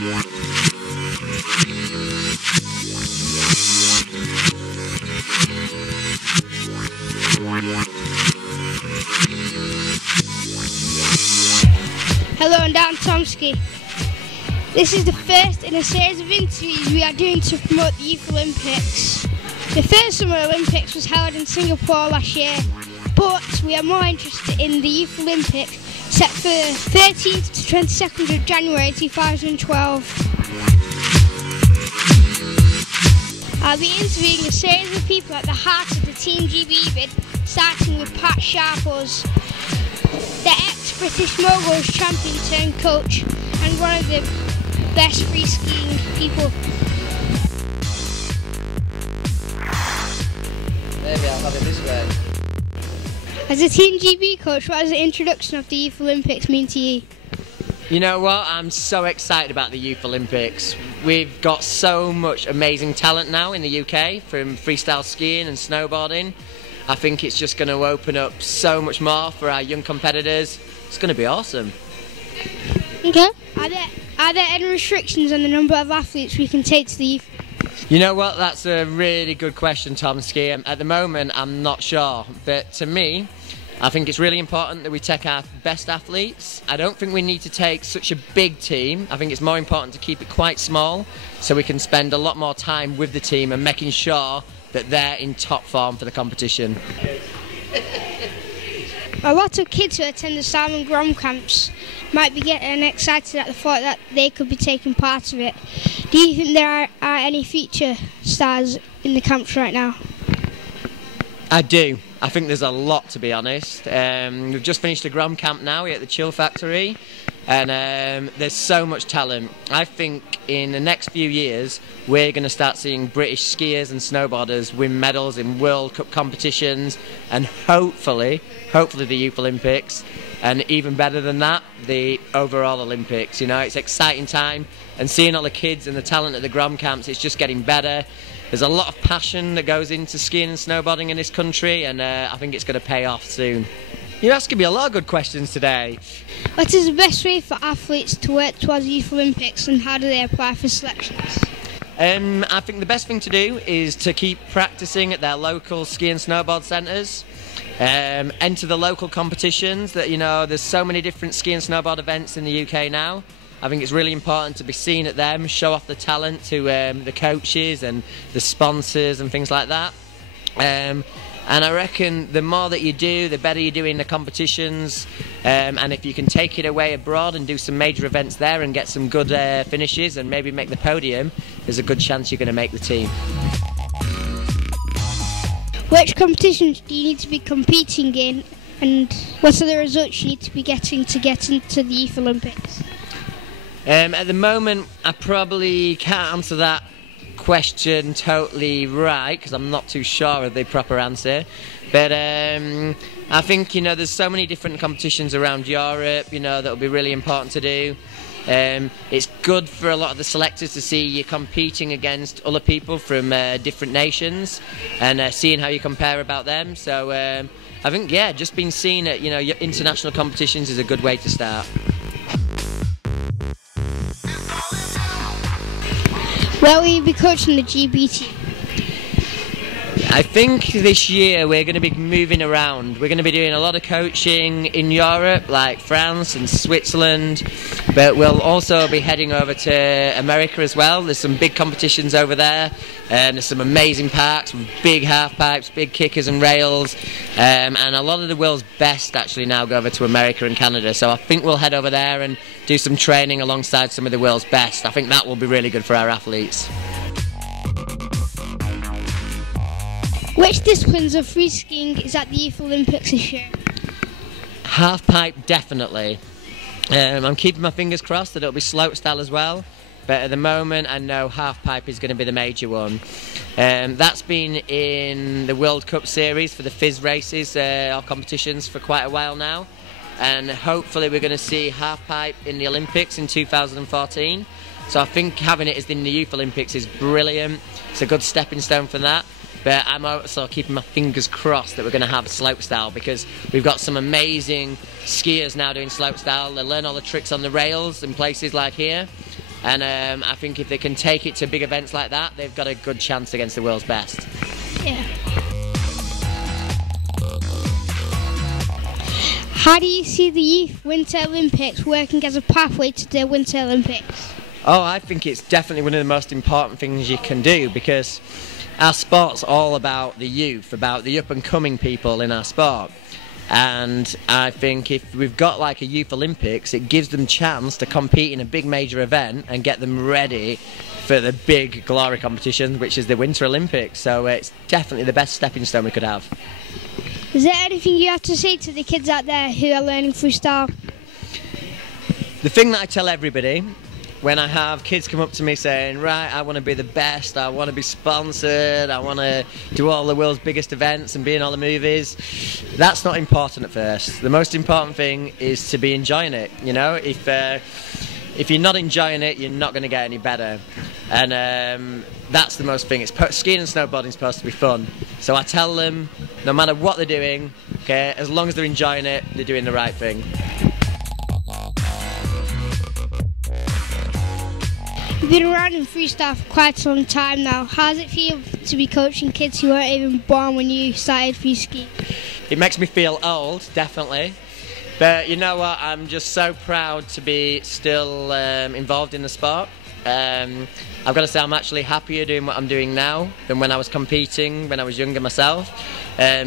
Hello, I'm Tomski. This is the first in a series of interviews we are doing to promote the Youth Olympics. The first Summer Olympics was held in Singapore last year, but we are more interested in the Youth Olympics set for 13th to 22nd of January 2012. I'll be interviewing a series of people at the heart of the Team GB bid, starting with Pat Sharples, the ex-British moguls champion turned coach and one of the best free skiing people. Maybe I'll have it this way. As a Team GB coach, what does the introduction of the Youth Olympics mean to you? You know what? I'm so excited about the Youth Olympics. We've got so much amazing talent now in the UK, from freestyle skiing and snowboarding. I think it's just going to open up so much more for our young competitors. It's going to be awesome. Okay. Are there any restrictions on the number of athletes we can take to the youth? You know what? That's a really good question, Tomski. At the moment, I'm not sure. But to me, I think it's really important that we take our best athletes. I don't think we need to take such a big team. I think it's more important to keep it quite small so we can spend a lot more time with the team and making sure that they're in top form for the competition. A lot of kids who attend the Salmon Grom camps might be getting excited at the thought that they could be taking part of it. Do you think there are any future stars in the camps right now? I do. I think there's a lot, to be honest. We've just finished a Grom camp now here at the Chill Factory, and there's so much talent. I think in the next few years we're going to start seeing British skiers and snowboarders win medals in World Cup competitions, and hopefully the Youth Olympics, and even better than that, the overall Olympics. You know, it's an exciting time, and seeing all the kids and the talent at the Grom camps, it's just getting better. There's a lot of passion that goes into skiing and snowboarding in this country, and I think it's going to pay off soon. You're asking me a lot of good questions today. What is the best way for athletes to work towards the Youth Olympics, and how do they apply for selections? I think the best thing to do is to keep practicing at their local ski and snowboard centres. Enter the local competitions. That, you know, there's so many different ski and snowboard events in the UK now. I think it's really important to be seen at them, show off the talent to the coaches and the sponsors and things like that. And I reckon the more that you do, the better you do in the competitions. And if you can take it away abroad and do some major events there and get some good finishes and maybe make the podium, there's a good chance you're going to make the team. Which competitions do you need to be competing in, and what are the results you need to be getting to get into the Youth Olympics? At the moment, I probably can't answer that question totally right, because I'm not too sure of the proper answer. But I think, you know, there's so many different competitions around Europe, you know, that will be really important to do. It's good for a lot of the selectors to see you competing against other people from different nations and seeing how you compare about them. So I think, yeah, just being seen at, you know, your international competitions is a good way to start. Where will you be coaching the GB team? I think this year we're going to be moving around. We're going to be doing a lot of coaching in Europe, like France and Switzerland, but we'll also be heading over to America as well. There's some big competitions over there, and there's some amazing parks with big half pipes, big kickers and rails, and a lot of the world's best actually now go over to America and Canada. So I think we'll head over there and do some training alongside some of the world's best. I think that will be really good for our athletes. Which disciplines of free skiing is at the Youth Olympics this year? Half pipe, definitely. I'm keeping my fingers crossed that it'll be slopestyle as well, but at the moment I know half pipe is going to be the major one. That's been in the World Cup series for the FIS races or competitions for quite a while now, and hopefully we're going to see half pipe in the Olympics in 2014. So I think having it in the Youth Olympics is brilliant. It's a good stepping stone for that. But I'm also keeping my fingers crossed that we're going to have slopestyle, because we've got some amazing skiers now doing slopestyle. They learn all the tricks on the rails in places like here. And I think if they can take it to big events like that, they've got a good chance against the world's best. Yeah. How do you see the Youth Winter Olympics working as a pathway to the Winter Olympics? Oh, I think it's definitely one of the most important things you can do, because our sport's all about the youth, about the up-and-coming people in our sport. And I think if we've got like a Youth Olympics, it gives them chance to compete in a big major event and get them ready for the big glory competition, which is the Winter Olympics. So it's definitely the best stepping stone we could have. Is there anything you have to say to the kids out there who are learning freestyle? The thing that I tell everybody when I have kids come up to me saying, right, I want to be the best, I want to be sponsored, I want to do all the world's biggest events and be in all the movies, that's not important at first. The most important thing is to be enjoying it. You know, if you're not enjoying it, you're not going to get any better. And that's the most thing. Skiing and snowboarding is supposed to be fun. So I tell them, no matter what they're doing, okay, as long as they're enjoying it, they're doing the right thing. You've been around in freestyle for quite a long time now. How does it feel to be coaching kids who weren't even born when you started free skiing? It makes me feel old, definitely. But you know what, I'm just so proud to be still involved in the sport. I've got to say I'm actually happier doing what I'm doing now than when I was competing, when I was younger myself.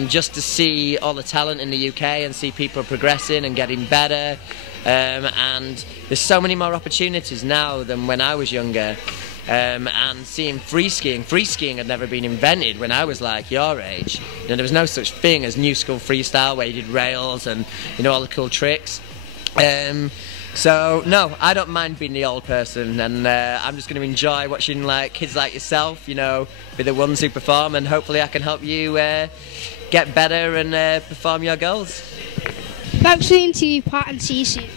Just to see all the talent in the UK and see people progressing and getting better. And there's so many more opportunities now than when I was younger. And seeing free skiing had never been invented when I was like your age. You know, there was no such thing as new school freestyle where you did rails and, you know, all the cool tricks. So no, I don't mind being the old person, and I'm just going to enjoy watching like kids like yourself, you know, be the ones who perform, and hopefully I can help you get better and perform your goals. Thanks for the interview, Pat, and see you soon.